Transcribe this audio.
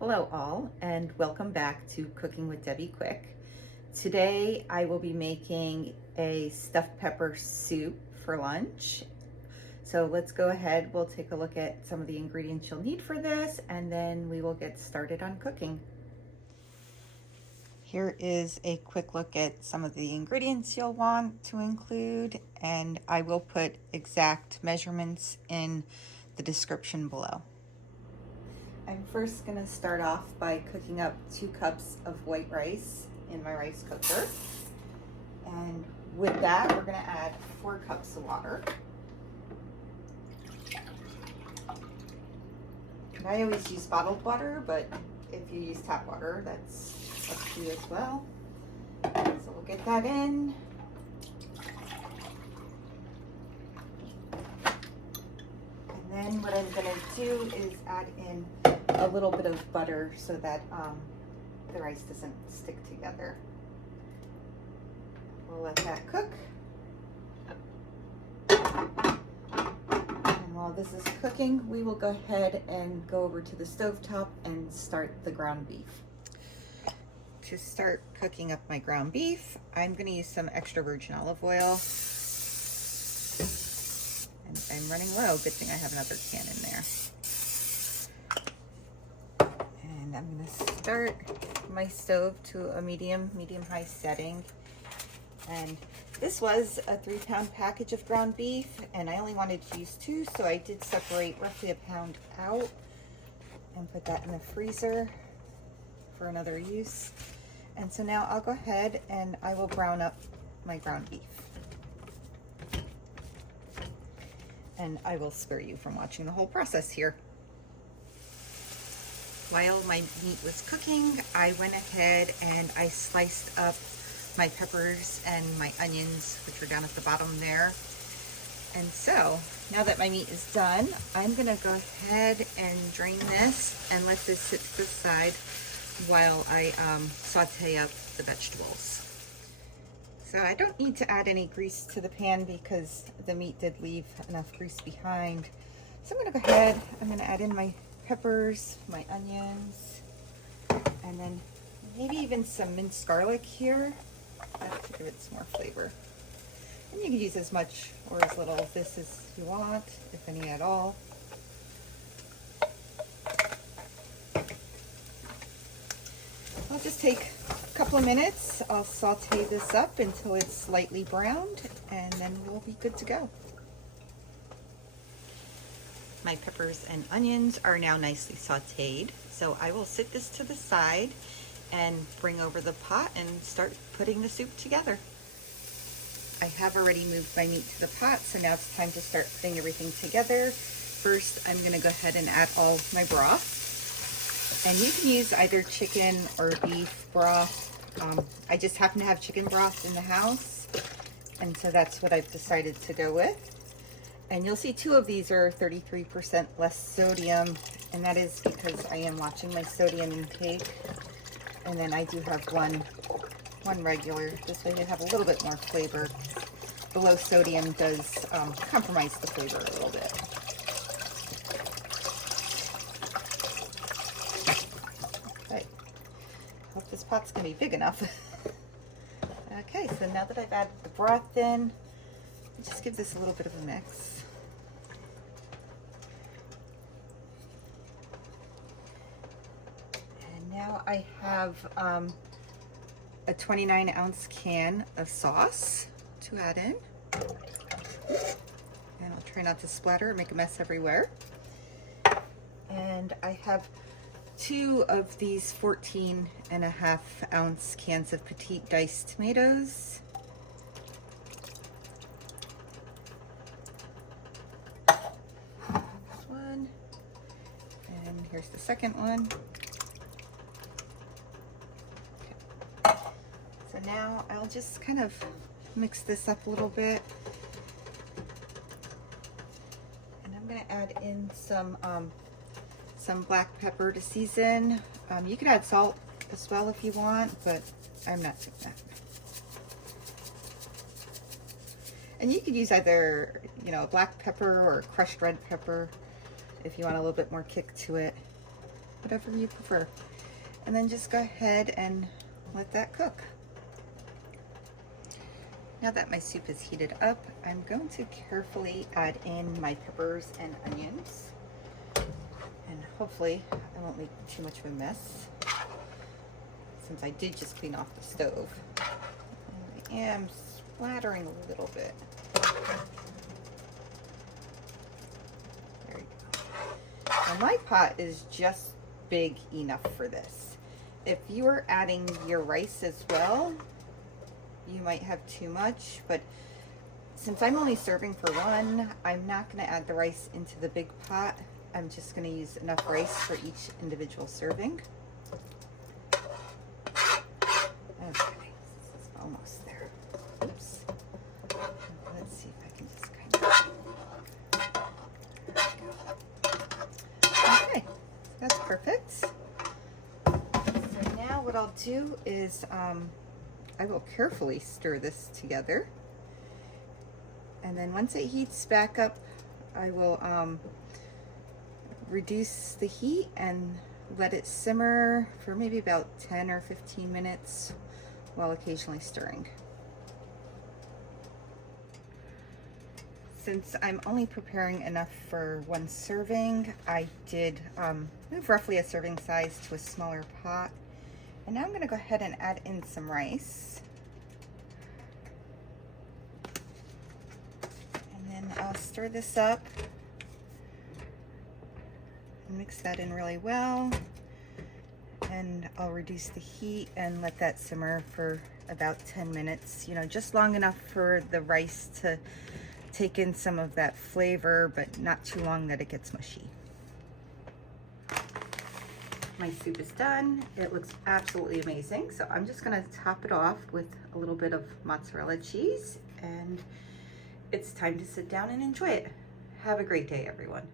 Hello all, and welcome back to Cooking with Debbie Quick. Today I will be making a stuffed pepper soup for lunch. So let's go ahead, we'll take a look at some of the ingredients you'll need for this, and then we will get started on cooking. Here is a quick look at some of the ingredients you'll want to include, and I will put exact measurements in the description below. I'm first going to start off by cooking up 2 cups of white rice in my rice cooker. And with that, we're going to add 4 cups of water. And I always use bottled water, but if you use tap water, that's up to you as well. So we'll get that in. And then what I'm going to do is add in a little bit of butter so that the rice doesn't stick together. We'll let that cook. And while this is cooking, we will go ahead and go over to the stovetop and start the ground beef. To start cooking up my ground beef, I'm going to use some extra virgin olive oil. And I'm running low, good thing I have another can in there. And I'm going to start my stove to a medium-high setting. And this was a 3-pound package of ground beef, and I only wanted to use 2, so I did separate roughly a pound out and put that in the freezer for another use. And so now I'll go ahead and I will brown up my ground beef. And I will spare you from watching the whole process here. While my meat was cooking, I went ahead and I sliced up my peppers and my onions, which are down at the bottom there. And so, now that my meat is done, I'm gonna go ahead and drain this and let this sit to the side while I saute up the vegetables. So I don't need to add any grease to the pan because the meat did leave enough grease behind. So I'm gonna go ahead, I'm gonna add in my peppers, my onions, and then maybe even some minced garlic here. That to give it some more flavor. And you can use as much or as little of this as you want, if any at all. I'll just take a couple of minutes. I'll saute this up until it's slightly browned, and then we'll be good to go. My peppers and onions are now nicely sauteed, so I will sit this to the side and bring over the pot and start putting the soup together. I have already moved my meat to the pot, so now it's time to start putting everything together. First, I'm going to go ahead and add all my broth. And you can use either chicken or beef broth. I just happen to have chicken broth in the house, and so that's what I've decided to go with. And you'll see 2 of these are 33% less sodium, and that is because I am watching my sodium intake. And then I do have one regular. This way they have a little bit more flavor. The low sodium does compromise the flavor a little bit. Okay, hope this pot's gonna be big enough. Okay, so now that I've added the broth in, just give this a little bit of a mix. And now I have a 29-ounce can of sauce to add in. And I'll try not to splatter and make a mess everywhere. And I have 2 of these 14.5-ounce cans of petite diced tomatoes. This one, and here's the second one. Okay. So now I'll just kind of mix this up a little bit. And I'm gonna add in some black pepper to season. You could add salt as well if you want, but I'm not doing that. And you could use either, black pepper or crushed red pepper if you want a little bit more kick to it. whatever you prefer. And then just go ahead and let that cook. Now that my soup is heated up, I'm going to carefully add in my peppers and onions. And hopefully I won't make too much of a mess, since I did just clean off the stove. I am splattering a little bit. There you go. And my pot is just big enough for this. If you are adding your rice as well, you might have too much, but since I'm only serving for one, I'm not going to add the rice into the big pot. I'm just going to use enough rice for each individual serving. Okay, this is almost there. Oops. Let's see if I can just kind of... Okay, that's perfect. So now what I'll do is I will carefully stir this together, and then once it heats back up, I will reduce the heat and let it simmer for maybe about 10 or 15 minutes while occasionally stirring. Since I'm only preparing enough for one serving, I did move roughly a serving size to a smaller pot. And now I'm going to go ahead and add in some rice. And then I'll stir this up and mix that in really well. And I'll reduce the heat and let that simmer for about 10 minutes, you know, just long enough for the rice to take in some of that flavor, but not too long that it gets mushy. My soup is done. It looks absolutely amazing. So I'm just gonna top it off with a little bit of mozzarella cheese, and it's time to sit down and enjoy it. Have a great day, everyone.